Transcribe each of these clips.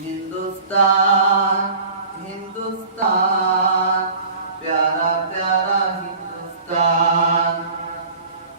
हिंदुस्तान हिंदुस्तान प्यारा प्यारा हिंदुस्तान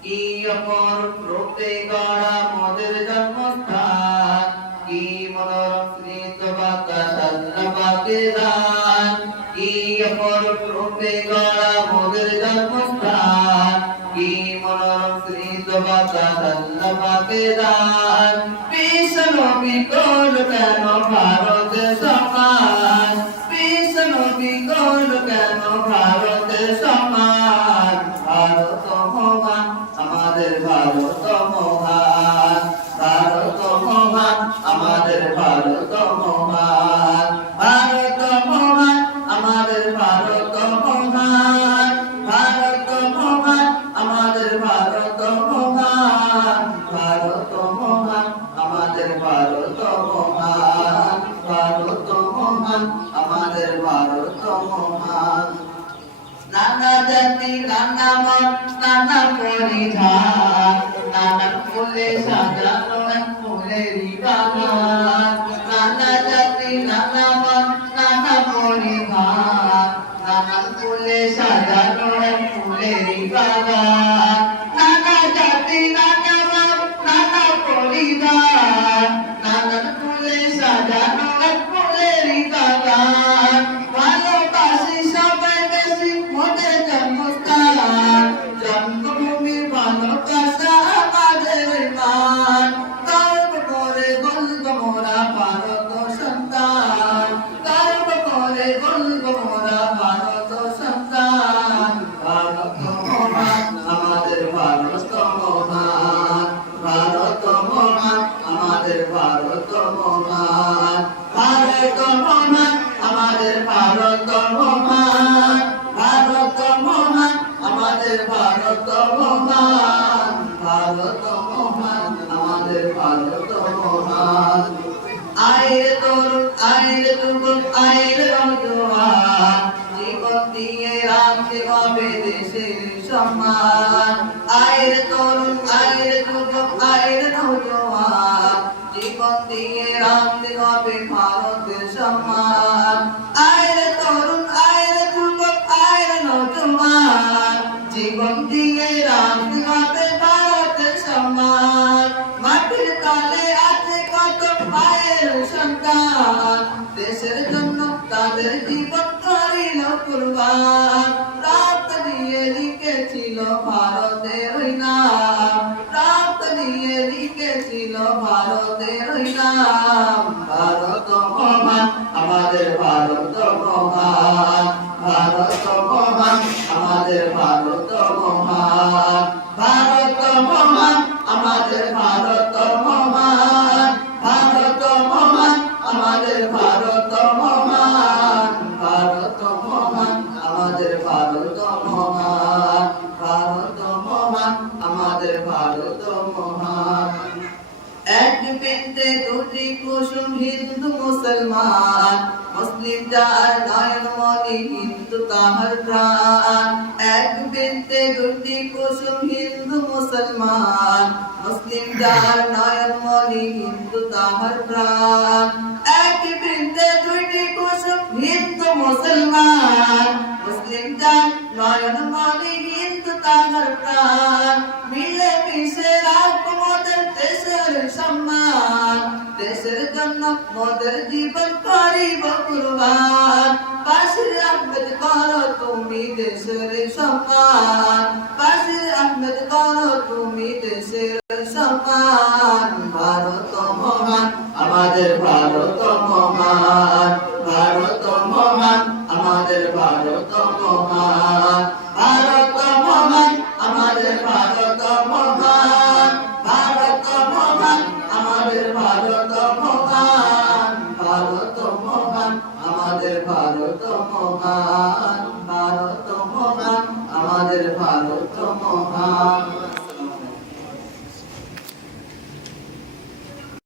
की अपर रूपे गड़ा मोদের জন্মস্থান की मनोरम स्निग्ध বাতাস আল্লাহ পাকের দান की अपर रूपे गड़ा मोদের জন্মস্থান की मनोरम स्निग्ध বাতাস আল্লাহ পাকের দান বিশ্বনবী কোন কেন ভারতের সমান বিশ্বনবী কোন কেন ভারতের সমান ভারত মহান আমাদের ভারত মহান ভারত মহান আমাদের ভারত মহান ভারত মহান আমাদের ভারত মহান ভারত মহান আমাদের ভারত মহান ভারত মহান আমাদের ভারত মহান ভারত মহান আমাদের ভারত মহান নানা জাতি নানা মত নানা পরিধান নানা ফুলে সাজানো এক ফুলেরই বাগান নানা জাতি নানা মত নানা পরিধান নানা ফুলে সাজানো এক ফুলেরই বাগান নানা জাতি নানা মত নানা পরিধান নানা ফুলে সাজানো এক ফুলেরই বাগান ভালোবাসি সবাই বেশি মোদের জন্মস্থান জন্মভূমির ভালোবাসা আমাদের মান গর্ব করে বলবো মোরা ভারত সন্তান গর্ব করে বলবো মোরা ভারত সন্তান ভারত মহান আমাদের ভারত মহান ভারত মহান আমাদের ভারত মহান ভারত মহান আমাদের ভারত মহান ভারত মহান আমাদের ভারত মহান ভারত মহান আমাদের ভারত মহান আইরে তরুণ আইরে যুবক আইরে নওজোয়ান জীবন দিয়ে রাখতে হবে দেশের সম্মান আইরে তরুণ আইরে যুবক আইরে নওজোয়ান জীবন দিয়ে রাখতে হবে ভারতের সম্মান আইরে তরুণ আইরে যুবক আইরে নওজোয়ান জীবন দিয়ে রাখতে হবে ভারতের সম্মান মাটির তলে আছে কত মায়ের সন্তান দেশের জন্য তাদের জীবন করিল কুরবান রক্ত দিয়ে লিখেছিল ভারতের নাম রক্ত দিয়ে লিখেছিল ভারতের নাম ভারত মহান আমাদের ভারত মহান ভারত মহান আমাদের ভারত মহান ভারত মহান আমাদের ভারত মহান ভারত মহান আমাদের ভারত মহান ভারত মহান আমাদের ভারত মহান ভারত মহান আমাদের ভারত মহান এক বৃন্তে দুটি কুসুম হিন্দু মুসলমান মুসলিম যার নয়ন মনি হিন্দু তাহার প্রাণ এক বৃন্তে দুটি কুসুম হিন্দু মুসলমান মুসলিম যার নয়ন মনি হিন্দু তাহার প্রাণ এক বৃন্তে দুটি কুসুম হিন্দু মুসলমান মুসলিম যার নয়ন মনি হিন্দু তাহার প্রাণ মিলে মিশে রাখবো মোদের দেশের সম্মান দেশের জন্য মোদের জীবন করিব কুরবান বাশির আহমেদ করো তুমি দেশের সম্মান বাশির আহমেদ করো তুমি দেশের সম্মান ভারত মহান আমাদের ভারত মহান ভারত মহান আমাদের ভারত মহান ভারত মহান আমাদের ভারত মহান ভারত মহান আমাদের ভারত মহান ভারত মহান আমাদের ভারত মহান ভারত মহান আমাদের ভারত মহান